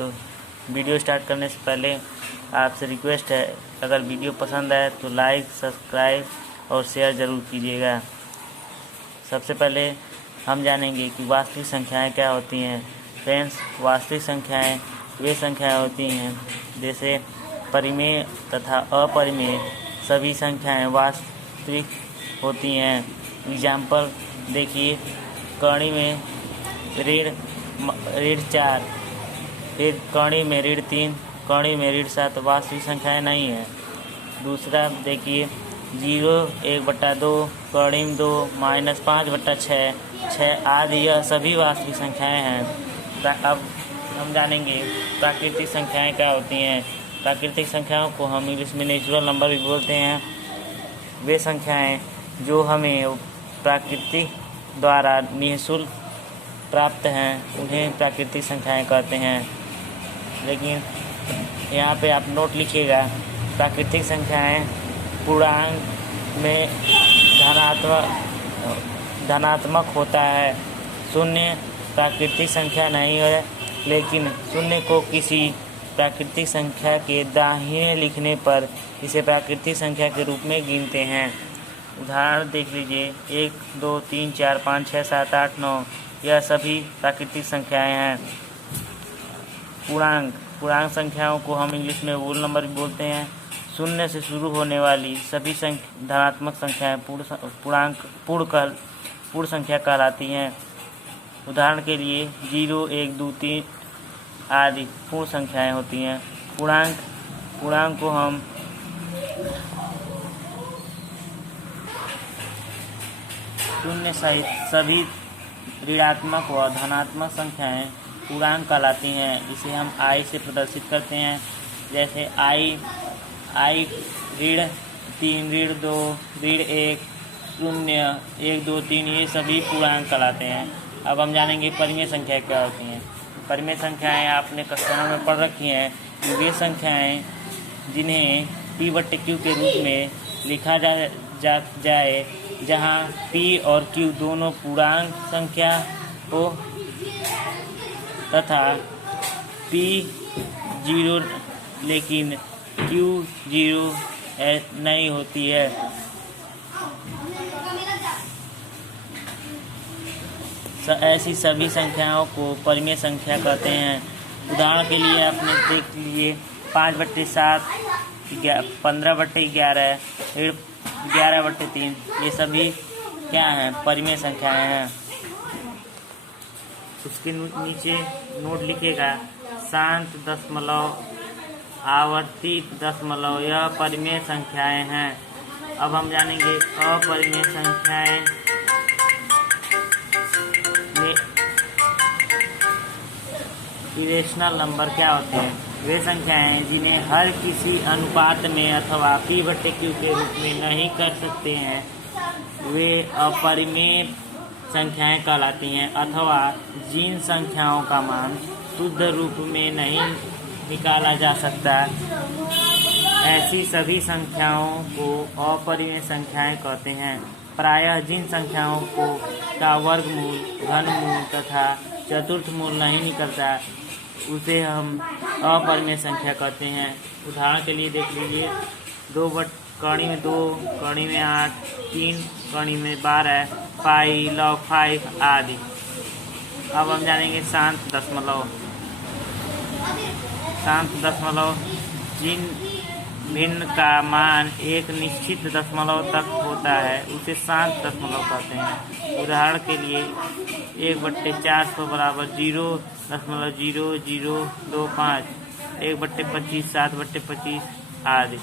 तो video start करने से पहले आपसे रिक्वेस्ट है, अगर वीडियो पसंद आए तो लाइक, सब्सक्राइब और शेयर ज़रूर कीजिएगा। सबसे पहले हम जानेंगे कि वास्तविक संख्याएं क्या होती हैं। फ्रेंड्स, वास्तविक संख्याएं वे संख्याएं होती हैं जैसे परिमेय तथा अपरिमेय सभी संख्याएं वास्तविक होती हैं। एग्जाम्पल देखिए, कड़ी में ऋण 4, फिर कड़ी में ऋण 3, कड़ी में ऋण 7 वास्तविक संख्याएं नहीं है। दूसरा देखिए 0, 1/2, कड़ी में 2, -5/6, 6 आदि, यह सभी वास्तविक संख्याएं हैं। अब हम जानेंगे प्राकृतिक संख्याएं क्या होती हैं। प्राकृतिक संख्याओं को हम इंग्लिश में नेचुरल नंबर भी बोलते हैं। वे संख्याएं जो हमें प्रकृति द्वारा निःशुल्क प्राप्त हैं उन्हें प्राकृतिक संख्याएं कहते हैं। लेकिन यहाँ पे आप नोट लिखिएगा, प्राकृतिक संख्याएं पूर्णांक में धनात्मक होता है। शून्य प्राकृतिक संख्या नहीं है, लेकिन शून्य को किसी प्राकृतिक संख्या के दाहिने लिखने पर इसे प्राकृतिक संख्या के रूप में गिनते हैं। उदाहरण देख लीजिए, 1, 2, 3, 4, 5, 6, 7, 8, 9, यह सभी प्राकृतिक संख्याएं हैं। पूर्णांक संख्याओं को हम इंग्लिश में होल नंबर भी बोलते हैं। शून्य से शुरू होने वाली सभी धनात्मक संख्याएं पूर्ण संख्या कहलाती हैं। उदाहरण के लिए 0, 1, 2, 3 आदि पूर्ण संख्याएं होती हैं। पूर्णांक को हम शून्य सहित सभी ऋणात्मक व धनात्मक संख्याएं पूर्णांक कहलाती हैं। इसे हम i से प्रदर्शित करते हैं। जैसे i ऋण 3, ऋण 2, ऋण 1, 0, 1, 2, 3, ये सभी पूर्णांक कहलाते हैं। अब हम जानेंगे परिमेय संख्या क्या होती हैं। परिमेय संख्याएं आपने कक्षाओं में पढ़ रखी हैं। वे संख्याएं जिन्हें p/q के रूप में लिखा जाए जहां p और q दोनों पूर्णांक संख्या हो तथा p 0 लेकिन q 0 नहीं होती है। ऐसी सभी संख्याओं को परिमेय संख्या कहते हैं। उदाहरण के लिए आपने देख लीजिए 5/7, 15/11, 11/3, ये सभी क्या हैं? परिमेय संख्याएं हैं। उसके नीचे नोट लिखिएगा, शांत दशमलव, आवर्ती दशमलव, यह परिमेय संख्याएं हैं। अब हम जानेंगे अपरिमेय संख्याएं में इरेशनल नंबर क्या होते हैं। वे संख्याएं जिन्हें हर किसी अनुपात में अथवा p/q के रूप में नहीं कर सकते हैं वे अपरिमेय संख्याएं कहलाती हैं। अथवा जिन संख्याओं का मान शुद्ध रूप में नहीं निकाला जा सकता, ऐसी सभी संख्याओं को अपरिमेय संख्याएं कहते हैं। प्रायः जिन संख्याओं का वर्गमूल, घनमूल तथा चतुर्थमूल नहीं निकलता उसे हम अपरिमेय संख्या कहते हैं। उदाहरण के लिए देख लीजिए, 2 कड़ी में 2, कड़ी में 8, 3 कड़ी में 12, पाई, log 5 आदि। अब हम जानेंगे शांत दशमलव, जिन भिन्न का मान एक निश्चित दशमलव तक होता है उसे शांत दशमलव कहते हैं। उदाहरण के लिए 1/400 बराबर 0.0025, 1/25, 7/25 आदि,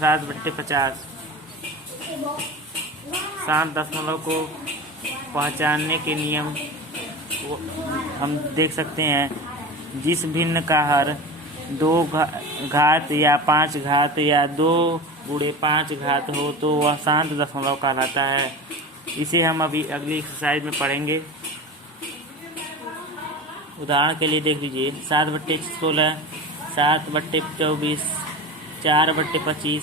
7/50। शांत दशमलव को पहचानने के नियम हम देख सकते हैं। जिस भिन्न का हर 2 घात या 5 घात या 2 × 5 घात हो तो वह शांत दशमलव कहलाता है। इसे हम अभी अगली एक्सरसाइज में पढ़ेंगे। उदाहरण के लिए देख लीजिए, 7/16, 7/24, 4/25,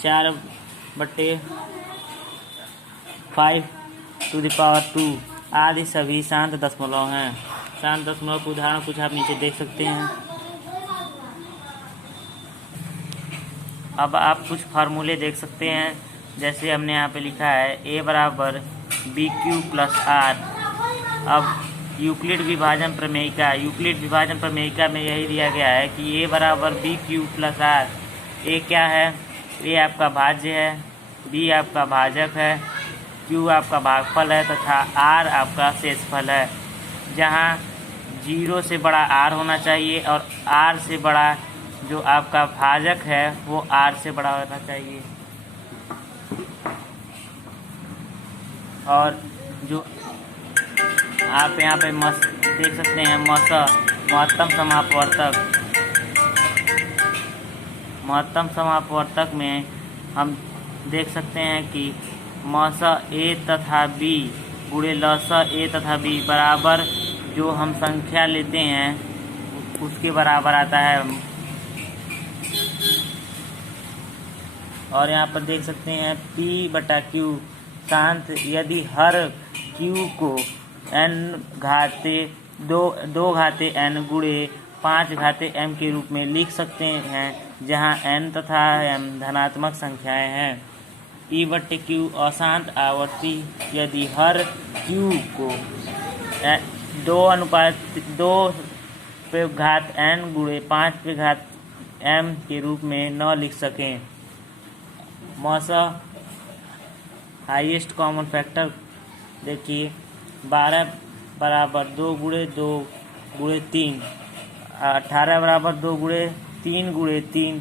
4/5 टू द पावर 2 आदि सभी शांत दशमलव हैं। शांत दशमलव का उदाहरण कुछ आप नीचे देख सकते हैं। अब आप कुछ फार्मूले देख सकते हैं, जैसे हमने यहाँ पे लिखा है a बराबर बी क्यू प्लस आर। अब यूक्लिड विभाजन प्रमेयिका में यही दिया गया है कि a बराबर B Q plus R. a क्या है? a आपका भाज्य है, b आपका भाजक है, q आपका भागफल है तथा r आपका शेषफल है। जहाँ 0 से बड़ा r होना चाहिए और r से बड़ा जो आपका भाजक है वो r से बड़ा होना चाहिए। और जो आप यहाँ पे देख सकते हैं महत्तम समापवर्तक में हम देख सकते हैं कि मस a तथा b गुणे लस a तथा b बराबर जो हम संख्या लेते हैं उसके बराबर आता है। और यहाँ पर देख सकते हैं P बटा Q शांत यदि हर Q को n घाते 2 घाते n गुणे 5 घाते m के रूप में लिख सकते हैं, जहाँ n तथा m धनात्मक संख्याएं हैं। P बटे Q अशांत आवर्ती यदि हर Q को 2 पे घात n गुणे 5 पे घात m के रूप में न लिख सकें। मौस हाईएस्ट कॉमन फैक्टर देखिए 12 बराबर 2 गुणे 2 गुणे 3, 18 बराबर 2 गुणे 3 गुणे 3।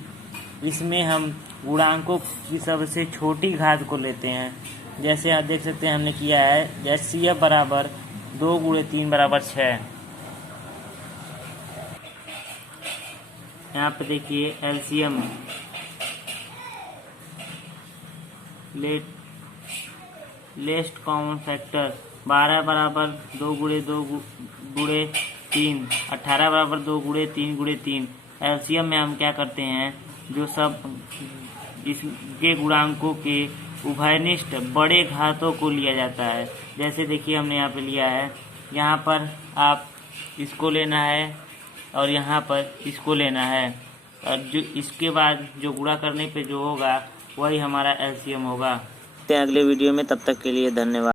इसमें हम गुणांकों की सबसे छोटी घात को लेते हैं, जैसे आप देख सकते हैं हमने किया है। HCF बराबर 2 गुणे 3 बराबर 6। यहाँ पे देखिए LCM लेस्ट कॉमन फैक्टर 12 बराबर 2 गुणे 2 गुणे 3, 18 बराबर 2 गुणे 3 गुणे 3। एलसीएम में हम क्या करते हैं, जो सब इसके गुणांकों के उभयनिष्ठ बड़े घातों को लिया जाता है। जैसे देखिए हमने यहाँ पे लिया है, यहाँ पर आप इसको लेना है और यहाँ पर इसको लेना है, और जो इसके बाद जो गुणा करने पे जो होगा वही हमारा एलसीएम होगा। अगले वीडियो में, तब तक के लिए धन्यवाद।